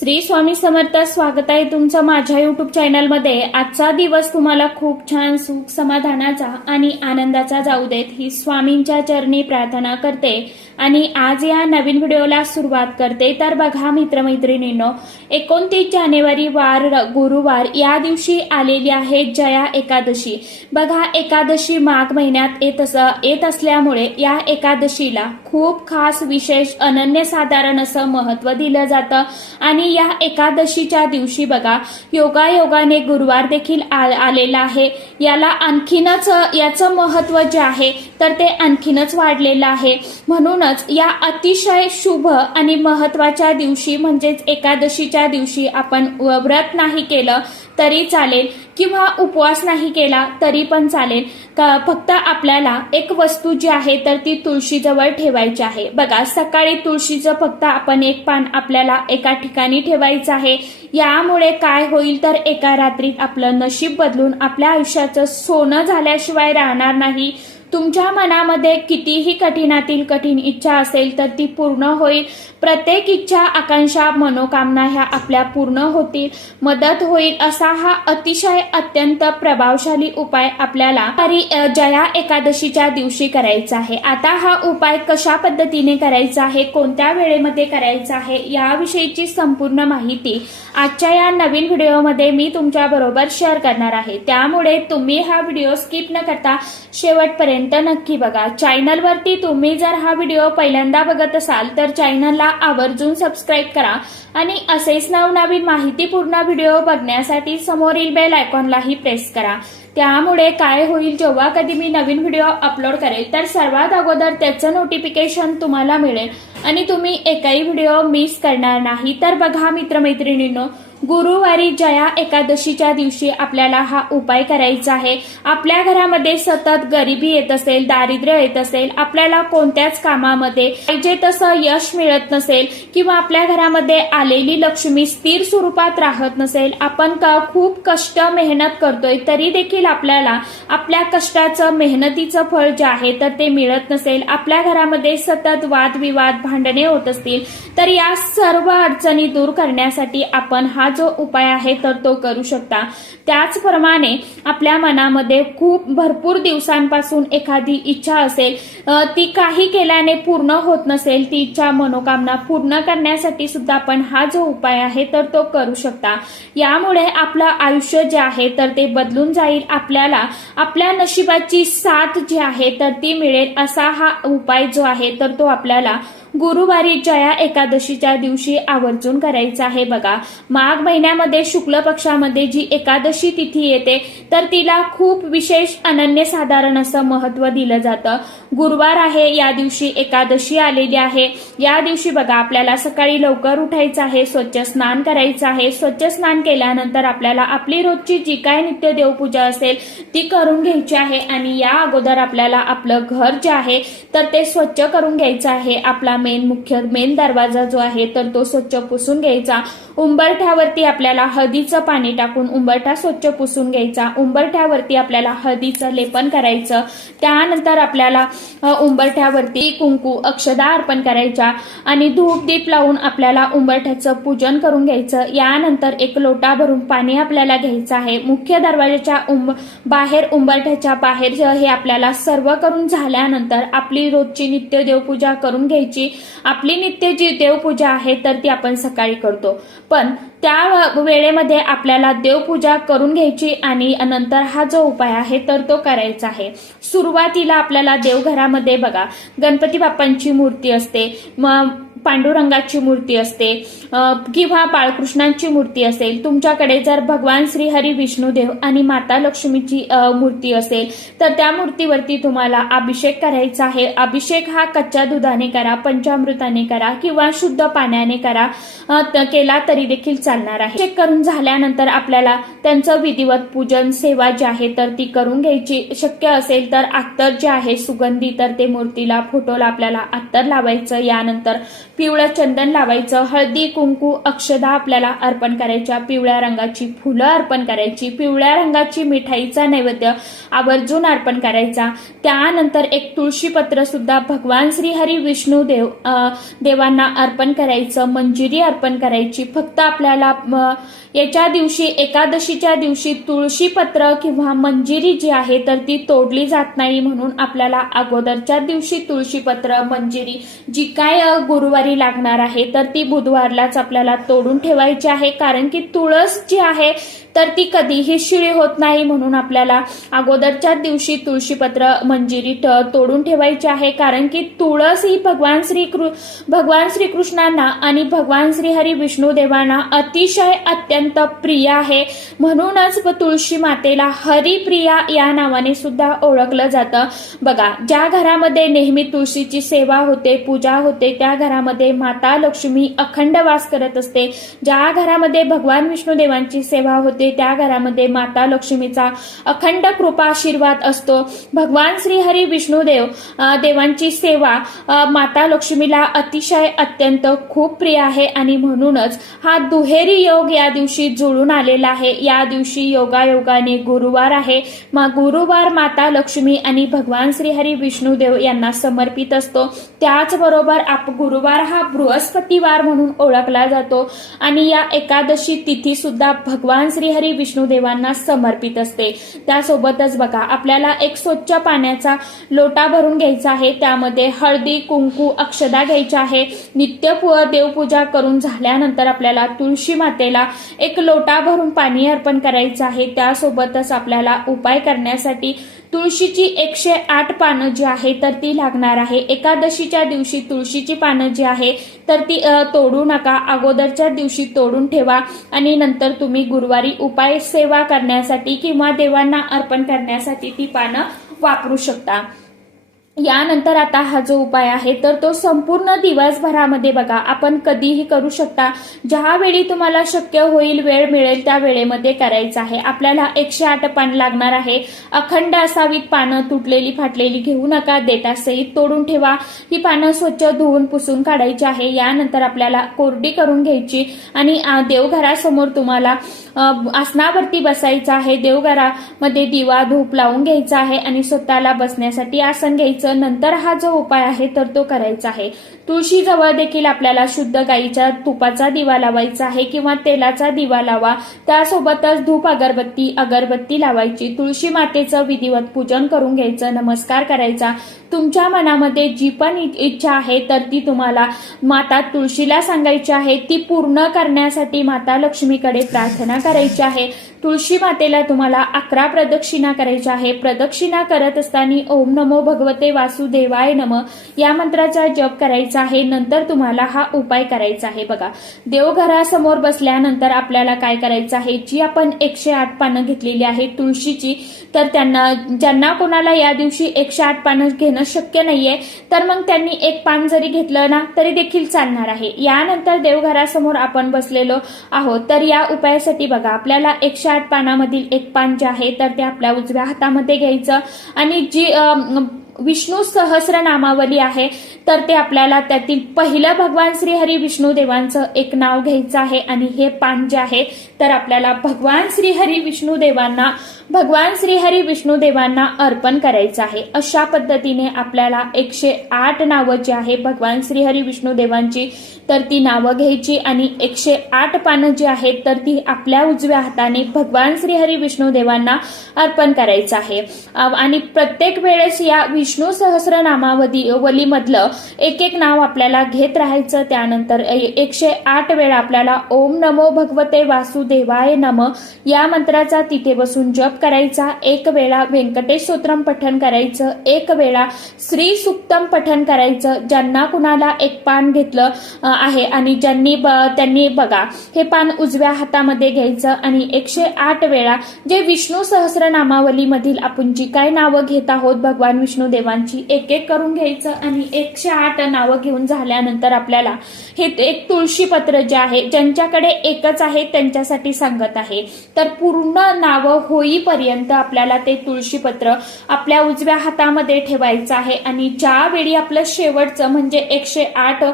श्री स्वामी समर्थ. स्वागत आहे तुमचं माझ्या युट्यूब चॅनलमध्ये. आजचा दिवस तुम्हाला खूप छान सुख समाधानाचा आणि आनंदाचा जाऊ देत ही स्वामींच्या चरणी प्रार्थना करते आणि आज या नवीन व्हिडिओला सुरुवात करते. तर बघा मित्रमैत्रिणींनो, 29 जानेवारी वार गुरुवार या दिवशी आलेली आहे जया एकादशी. बघा, एकादशी माघ महिन्यात येत असल्यामुळे या एकादशीला खूप खास विशेष अनन्यसाधारण असं महत्व दिलं जातं आणि या एकादशीच्या दिवशी बघा योगायोगाने गुरुवार देखील आलेला आहे. याला आणखीनच याचं महत्व जे आहे तर ते आणखीनच वाढलेलं आहे. म्हणूनच या अतिशय शुभ आणि महत्वाच्या दिवशी म्हणजेच एकादशीच्या दिवशी आपण व्रत नाही केलं तरी चालेल किंवा उपवास नाही केला तरी पण चालेल. फक्त आपल्याला एक वस्तू जी आहे तर ती तुळशीजवळ ठेवायची आहे. बघा, सकाळी तुळशीचं फक्त आपण एक पान आपल्याला एका ठिकाणी ठेवायचं आहे. यामुळे काय होईल तर एका रात्रीत आपलं नशीब बदलून आपल्या आयुष्याचं सोनं झाल्याशिवाय राहणार नाही. तुमच्या मनामध्ये कितीही कठीणातील कठीण इच्छा असेल तर ती पूर्ण होईल. प्रत्येक इच्छा, आकांक्षा, मनोकामना ह्या आपल्या पूर्ण होतील, मदत होईल. असा हा अतिशय अत्यंत प्रभावशाली उपाय आपल्याला जया एकादशीच्या दिवशी करायचा आहे. आता हा उपाय कशा पद्धतीने करायचा आहे, कोणत्या वेळेमध्ये करायचा आहे याविषयीची संपूर्ण माहिती आजच्या या नवीन व्हिडिओमध्ये मी तुमच्या बरोबर शेअर करणार आहे. त्यामुळे तुम्ही हा व्हिडिओ स्किप न करता शेवटपर्यंत नक्की बघा. चॅनलवरती तुम्ही जर हा व्हिडिओ पहिल्यांदा बघत असाल तर चॅनलला आवर्जून सबस्क्राईब करा आणि असेच नवनवीन माहितीपूर्ण व्हिडिओ बघण्यासाठी समोरील बेल आयकॉनलाही प्रेस करा. त्यामुळे काय होईल, जेव्हा कधी मी नवीन व्हिडिओ अपलोड करेल तर सर्वात अगोदर त्याचं नोटिफिकेशन तुम्हाला मिळेल आणि तुम्ही एकही व्हिडिओ मिस करणार नाही. तर बघा मित्रमैत्रिणींनो, गुरुवारी जया एकादशीच्या दिवशी आपल्याला हा उपाय करायचा आहे. आपल्या घरामध्ये सतत गरिबी येत असेल, दारिद्र्य येत असेल, आपल्याला कोणत्याच कामामध्ये पाहिजे तसं यश मिळत नसेल किंवा आपल्या घरामध्ये आलेली लक्ष्मी स्थिर स्वरूपात राहत नसेल, आपण खूप कष्ट मेहनत करतोय तरी देखील आपल्याला आपल्या कष्टाचं मेहनतीचं फळ जे आहे तर ते मिळत नसेल, आपल्या घरामध्ये सतत वादविवाद भांडणे होत असतील, तर या सर्व अडचणी दूर करण्यासाठी आपण हा जो उपाय आहे तर तो करू शकता. त्याचप्रमाणे आपल्या मनामध्ये खूप भरपूर दिवसांपासून एखादी इच्छा असेल, ती काही केल्याने पूर्ण होत नसेल, ती इच्छा मनोकामना पूर्ण करण्यासाठी सुद्धा आपण हा जो उपाय आहे तर तो करू शकता. यामुळे आपलं आयुष्य जे आहे तर ते बदलून जाईल. आपल्याला आपल्या नशिबाची साथ जी आहे तर ती मिळेल. असा हा उपाय जो आहे तर तो आपल्याला गुरुवारी जया एकादशीच्या दिवशी आवर्जून करायचा आहे. बघा, माघ महिन्यामध्ये शुक्ल पक्षामध्ये जी एकादशी तिथी येते तर तिला खूप विशेष अनन्यसाधारण असं महत्व दिलं जातं. गुरुवार आहे, या दिवशी एकादशी आलेली आहे. या दिवशी बघा आपल्याला सकाळी लवकर उठायचं आहे, स्वच्छ स्नान करायचं आहे. स्वच्छ स्नान केल्यानंतर आपल्याला आपली रोजची जी काय नित्य देवपूजा असेल ती करून घ्यायची आहे आणि या अगोदर आपल्याला आपलं घर जे आहे तर ते स्वच्छ करून घ्यायचं आहे. आपला मेन दरवाजा जो आहे तर तो स्वच्छ पुसून घ्यायचा. उंबरठ्यावरती आपल्याला हळदीचं पाणी टाकून उंबरठा स्वच्छ पुसून घ्यायचा. उंबरठ्यावरती आपल्याला हळदीचं लेपन करायचं. त्यानंतर आपल्याला उंबरठ्यावरती कुंकू अक्षदा अर्पण करायच्या आणि धूप दीप लावून आपल्याला उंबरठ्याचं पूजन करून घ्यायचं. यानंतर एक लोटा भरून पाणी आपल्याला घ्यायचं आहे. मुख्य दरवाजाच्या बाहेर उंबरठ्याच्या बाहेर हे आपल्याला सर्व करून झाल्यानंतर आपली रोजची नित्य देवपूजा करून घ्यायची. आपली नित्य जी देवपूजा आहे तर ती आपण सकाळी करतो, पण त्या वेळेमध्ये आपल्याला देवपूजा करून घ्यायची आणि नंतर हा जो उपाय आहे तर तो करायचा आहे. सुरुवातीला आपल्याला देवघरामध्ये बघा गणपती बाप्पांची मूर्ती असते, पांडुरंगाची मूर्ती असते किंवा बाळकृष्णांची मूर्ती असेल. तुमच्याकडे जर भगवान श्रीहरी विष्णुदेव आणि माता लक्ष्मीची मूर्ती असेल तर त्या मूर्तीवरती तुम्हाला अभिषेक करायचा आहे. अभिषेक हा कच्च्या दुधाने करा, पंचामृताने करा किंवा शुद्ध पाण्याने करा, केला तरी देखील चालणार आहे. अभिषेक करून झाल्यानंतर आपल्याला त्यांचं विधिवत पूजन सेवा जी आहे तर ती करून घ्यायची. शक्य असेल तर अत्तर जे आहे सुगंधी तर ते मूर्तीला फोटोला आपल्याला अत्तर लावायचं. यानंतर पिवळं चंदन लावायचं, हळदी कुंकू अक्षदा आपल्याला अर्पण करायच्या, पिवळ्या रंगाची फुलं अर्पण करायची, पिवळ्या रंगाची मिठाईचा नैवेद्य आवर्जून अर्पण करायचा। त्यानंतर एक तुळशी पत्र सुद्धा भगवान श्री हरी विष्णू देवांना अर्पण करायचं, मंजिरी अर्पण करायची। फक्त आपल्याला याच्या दिवशी एकादशीच्या दिवशी तुळशी पत्र किंवा मंजिरी जी आहे तर ती तोडली जात नाही, म्हणून आपल्याला अगोदरच्या दिवशी तुळशी पत्र मंजिरी जी काय गुरुवारी लागणार आहे तर ती बुधवारलाच आपल्याला तोडून ठेवायची आहे, कारण की तुळस जी आहे तर ती कधीही शिळी होत नाही, म्हणून आपल्याला अगोदरच्या दिवशी तुळशीपत्र मंजिरी तोडून ठेवायची आहे। कारण की तुळस ही भगवान श्रीकृष्णांना आणि भगवान श्री हरी विष्णू देवांना अतिशय अत्यंत प्रिय आहे, म्हणूनच तुळशी मातेला हरिप्रिया या नावाने सुद्धा ओळखलं जातं। बघा, ज्या घरामध्ये नेहमी तुळशीची सेवा होते, पूजा होते, त्या घरामध्ये माता लक्ष्मी अखंड वास करत असते। ज्या घरामध्ये भगवान विष्णू देवांची सेवा होते त्या घरामध्ये माता लक्ष्मीचा अखंड कृपा आशीर्वाद असतो। भगवान श्री हरी विष्णू देवांची सेवा माता लक्ष्मीला अतिशय अत्यंत खूप प्रिय आहे आणि म्हणूनच हा दुहेरी योग या दिवशी जुळून आलेला आहे। या दिवशी योगायोगाने गुरुवार आहे, गुरुवार माता लक्ष्मी आणि भगवान श्री हरी विष्णू देव यांना समर्पित असतो। त्याचबरोबर गुरुवार हा बृहस्पतिवार म्हणून ओळखला जातो आणि या एकादशी तिथी सुद्धा भगवान श्री हरी विष्णू देवांना समर्पित असते। त्यासोबतच बघा, आपल्याला एक स्वच्छ पाण्याचा लोटा भरून घ्यायचा आहे, त्यामध्ये हळदी कुंकू अक्षदा घ्यायच्या आहे। नित्य देवपूजा करून झाल्यानंतर आपल्याला तुळशी मातेला एक लोटा भरून पाणी अर्पण करायचं आहे। त्यासोबतच आपल्याला उपाय करण्यासाठी तुळशीची 108 पानं जी आहे तर ती लागणार आहे। एकादशीच्या दिवशी तुळशीची पानं जी आहे तर ती तोडू नका, अगोदरच्या दिवशी तोडून ठेवा आणि नंतर तुम्ही गुरुवारी उपाय सेवा करण्यासाठी किंवा देवांना अर्पण करण्यासाठी ती पानं वापरू शकता। यानंतर आता हा जो उपाय आहे तर तो संपूर्ण दिवसभरामध्ये बघा आपण कधीही करू शकता, ज्यावेळी तुम्हाला शक्य होईल, वेळ मिळेल त्या वेळेमध्ये करायचं आहे। आपल्याला 108 पान लागणार आहे। अखंड असावीत पानं, तुटलेली फाटलेली घेऊ नका, देठासहित तोडून ठेवा। ही पानं स्वच्छ धुवून पुसून काढायची आहे। यानंतर आपल्याला कोरडी करून घ्यायची आणि देवघरासमोर तुम्हाला आसनावरती बसायचं आहे। देवघरामध्ये दिवा धूप लावून घ्यायचा आहे आणि स्वतःला बसण्यासाठी आसन घ्यायचं। नंतर हा जो उपाय आहे तर तो करायचा आहे। तुळशी जवळ देखील आपल्याला शुद्ध गाईच्या तुपाचा दिवा लावायचा आहे किंवा तेलाचा दिवा लावा। त्यासोबतच धूप अगरबत्ती लावायची। तुळशी मातेचं विधिवत पूजन करून घ्यायचं, नमस्कार करायचा। तुमच्या मनामध्ये जी पण इच्छा आहे तर ती तुम्हाला माता तुळशीला सांगायची आहे, ती पूर्ण करण्यासाठी माता लक्ष्मीकडे प्रार्थना करायची आहे। तुळशी मातेला तुम्हाला 11 प्रदक्षिणा करायच्या आहे। प्रदक्षिणा करत असताना ओम नमो भगवते वासुदेवाय नमः या मंत्राचा जप करायचा आहे। नंतर तुम्हाला हा उपाय करायचा आहे। बघा, देवघरासमोर बसल्यानंतर आपल्याला काय करायचं आहे, जी आपण 108 पानं घेतलेली आहे तुळशीची, तर ज्यांना कोणाला या दिवशी 108 पानं घेणं शक्य नाहीये तर मग त्यांनी एक पान जरी घेतलं ना तरी देखील चालणार आहे। यानंतर देवघरासमोर आपण बसलेलो आहोत तर या उपायासाठी बघा आपल्याला 108 पानामधील एक पान जे आहे तर ते आपल्या उजव्या हातामध्ये घ्यायचं आणि जी विष्णू सहस्र नामावली आहे तर ते आपल्याला त्यातील पहिलं भगवान श्री हरी विष्णू देवांचं एक नाव घ्यायचं आहे आणि हे पान जे आहे तर आपल्याला भगवान श्री हरी विष्णू देवांना अर्पण करायचं आहे। अशा पद्धतीने आपल्याला 108 नावं जी आहे भगवान श्री हरी विष्णू देवांची तर ती नावं घ्यायची आणि 108 पानं जी आहेत तर ती आपल्या उजव्या हाताने भगवान श्री हरी विष्णू देवांना अर्पण करायचं आहे। आणि प्रत्येक वेळेस या विष्णू सहस्र नामावली मधलं एक नाव आपल्याला घेत राहायचं। त्यानंतर 108 वेळा आपल्याला ओम नमो भगवते वासुदेवाय नमः या मंत्राचा तिथे बसून जप करायचा। एक वेळा व्यंकटेश स्तोत्रम पठण करायचं, एक वेळा श्री सुक्तम पठण करायचं। ज्यांना कुणाला एक पान घेतलं आहे आणि त्यांनी बघा हे पान उजव्या हातामध्ये घ्यायचं आणि 108 वेळा जे विष्णू सहस्र नामावली मधील आपण जी काय नावं घेत आहोत भगवान विष्णू देवांची एक एक करून घ्यायचं आणि 108 नावं घेऊन झाल्यानंतर आपल्याला हे एक तुळशी पत्र जे आहे, ज्यांच्याकडे एकच आहे त्यांच्यासाठी सांगत आहे, तर पूर्ण नावं होईपर्यंत आपल्याला ते तुळशी पत्र आपल्या उजव्या हातामध्ये ठेवायचं आहे आणि ज्यावेळी आपलं शेवटचं म्हणजे 108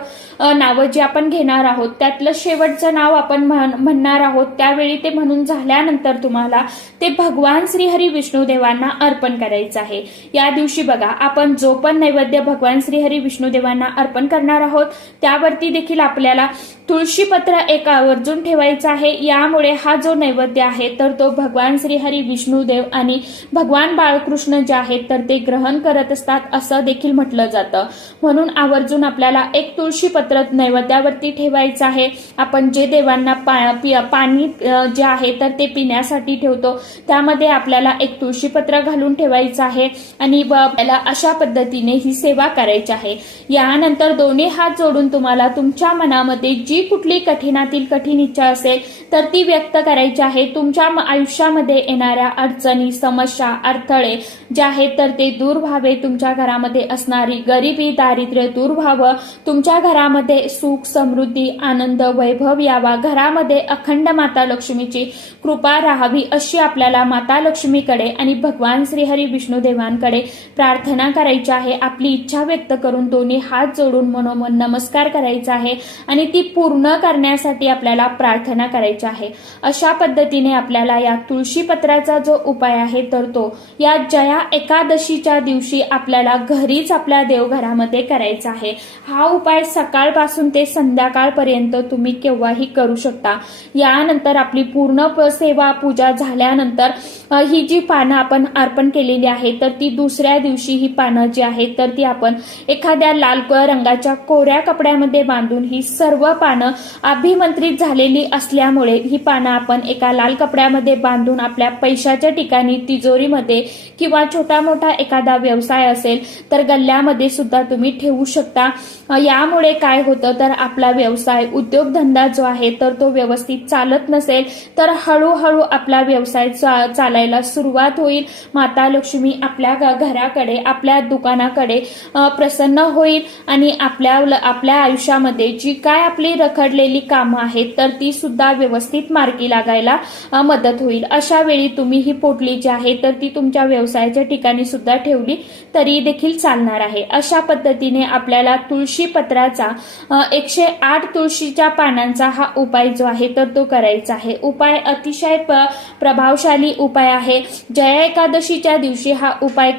नावं जे आपण घेणार आहोत त्यातलं शेवटचं नाव आपण म्हणणार आहोत, त्यावेळी ते म्हणून झाल्यानंतर तुम्हाला ते भगवान श्रीहरी विष्णुदेवांना अर्पण करायचं आहे। या दिवशी बघा, आपण जो पण नैवेद्य भगवान श्रीहरी विष्णुदेवांना अर्पण करणार आहोत त्यावरती देखील आपल्याला तुळशीपत्र एक आवर्जून ठेवायचं आहे। यामुळे हा जो नैवेद्य आहे तर तो भगवान श्रीहरी विष्णुदेव आणि भगवान बाळकृष्ण जे आहेत तर ते ग्रहण करत असतात असं देखील म्हटलं जातं। म्हणून आवर्जून आपल्याला एक तुळशीपत्र नैवेद्यावरती ठेवायचं आहे। आपण जे देवांना पाणी जे आहे तर ते पिण्यासाठी ठेवतो त्यामध्ये आपल्याला एक तुळशीपत्र घालून ठेवायचं आहे आणि आपल्याला अशा पद्धतीने ही सेवा करायची आहे। यानंतर दोन्ही हात जोडून तुम्हाला तुमच्या मनामध्ये जी कुठली कठीणातील कठीण इच्छा असेल तर ती व्यक्त करायची आहे। तुमच्या आयुष्यामध्ये येणाऱ्या अडचणी, समस्या, अडथळे जे आहेत तर ते दूर व्हावे, तुमच्या घरामध्ये असणारी गरिबी, दारिद्र्य दूर व्हावं, तुमच्या घरामध्ये सुख, समृद्धी, आनंद, वैभव यावा, घरामध्ये अखंड माता लक्ष्मीची कृपा राहावी अशी आपल्याला माता लक्ष्मीकडे आणि भगवान श्रीहरी विष्णुदेवांकडे प्रार्थना करायची आहे। आपली इच्छा व्यक्त करून दोन्ही हात जोडून मनोमन नमस्कार करायचा आहे आणि ती पूर्ण करण्यासाठी आपल्याला प्रार्थना करायची आहे। अशा पद्धतीने आपल्याला या तुळशीपत्राचा जो उपाय आहे तर तो या जया एकादशीच्या दिवशी आपल्याला घरीच आपल्या देवघरामध्ये करायचा आहे। हा उपाय सकाळपासून ते संध्याकाळपर्यंत तुम्ही केव्हाही करू शकता। यानंतर आपली पूर्ण सेवा पूजा झाल्यानंतर ही जी पानं आपण अर्पण केलेली आहे तर ती दुसऱ्या दिवशी ही पानं जी आहेत तर ती आपण एखाद्या लाल रंगाच्या कोऱ्या कपड्यामध्ये बांधून ही सर्व पानं अभिमंत्रित झालेली असल्यामुळे ही पानं आपण एका लाल कपड्यामध्ये बांधून आपल्या पैशाच्या ठिकाणी तिजोरीमध्ये किंवा छोटा मोठा एखादा व्यवसाय असेल तर गल्ल्यामध्ये सुद्धा तुम्ही ठेवू शकता। यामुळे काय होतं तर आपला व्यवसाय, उद्योगधंदा जो आहे तर तो व्यवस्थित चालत नसेल तर हळूहळू आपला व्यवसाय चालायला सुरुवात होईल। माता लक्ष्मी आपल्या घराकडे, आपल्या दुकानाकडे प्रसन्न होईल आणि आपल्या आयुष्यामध्ये जी काय आपली रखडलेली कामं आहेत तर ती सुद्धा व्यवस्थित मार्गी लागायला मदत होईल। अशा वेळी तुम्ही ही पोटली जी आहे तर ती तुमच्या व्यवसायाच्या ठिकाणी सुद्धा ठेवली तरी देखील चालणार आहे। अशा पद्धतीने आपल्याला तुळशीपत्राचा 108 तुळशीच्या पानांचा हा उपाय जो आहे तर तो करायचा आहे। उपाय अतिशय प्रभावशाली उपाय आहे। जया एकादशीच्या दिवशी हा उपाय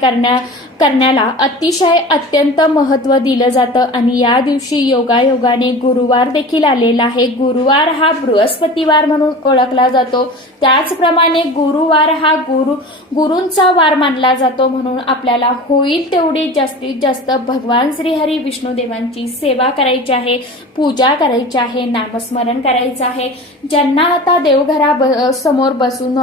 करण्याला अतिशय अत्यंत महत्त्व दिलं जातं आणि या दिवशी योगायोगाने गुरुवार देखील आलेला आहे। गुरुवार हा बृहस्पतिवार म्हणून ओळखला जातो, त्याचप्रमाणे गुरुवार हा गुरूंचा वार मानला जातो। म्हणून आपल्याला होईल तेवढी जास्तीत जास्त भगवान श्रीहरी विष्णुदेवांची सेवा करायची आहे, पूजा करायची आहे, नामस्मरण करायचं आहे। ज्यांना आता देवघरा समोर बसून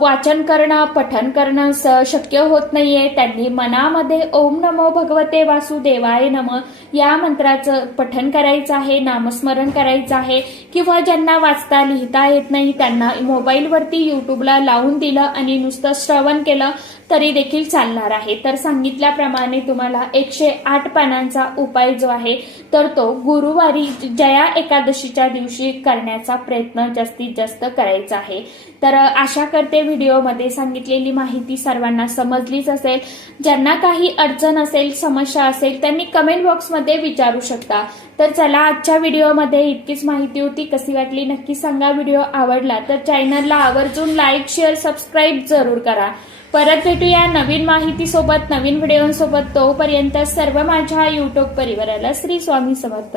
वाचन करणं, पठण करणं शक्य होत नाहीये त्यांनी मनामध्ये ओम नमो भगवते वासुदेवाय नमः या मंत्राचं पठण करायचं आहे, नामस्मरण करायचं आहे। किंवा ज्यांना वाचता लिहिता येत नाही त्यांना मोबाईलवरती युट्यूबला लावून दिलं आणि नुसतं श्रवण केलं तरी देखील चालणार आहे। तर सांगितल्याप्रमाणे तुम्हाला 108 पानांचा उपाय जो आहे तर तो गुरुवारी जया एकादशीच्या दिवशी करण्याचा प्रयत्न जास्तीत जास्त करायचा आहे। तर आशा करते व्हिडिओमध्ये सांगितलेली माहिती सर्वांना समजलीच असेल। ज्यांना काही अडचण असेल, समस्या असेल त्यांनी कमेंट बॉक्समध्ये विचारू शकता। तर चला, आजच्या व्हिडिओमध्ये इतकीच माहिती होती। कशी वाटली नक्की सांगा। व्हिडिओ आवडला तर चॅनलला आवर्जून लाईक, शेअर, सबस्क्राईब जरूर करा। परत भेटूया नवीन माहितीसोबत, नवीन व्हिडिओसोबत। तोपर्यंत सर्व माझ्या युट्यूब परिवाराला श्री स्वामी समर्थ।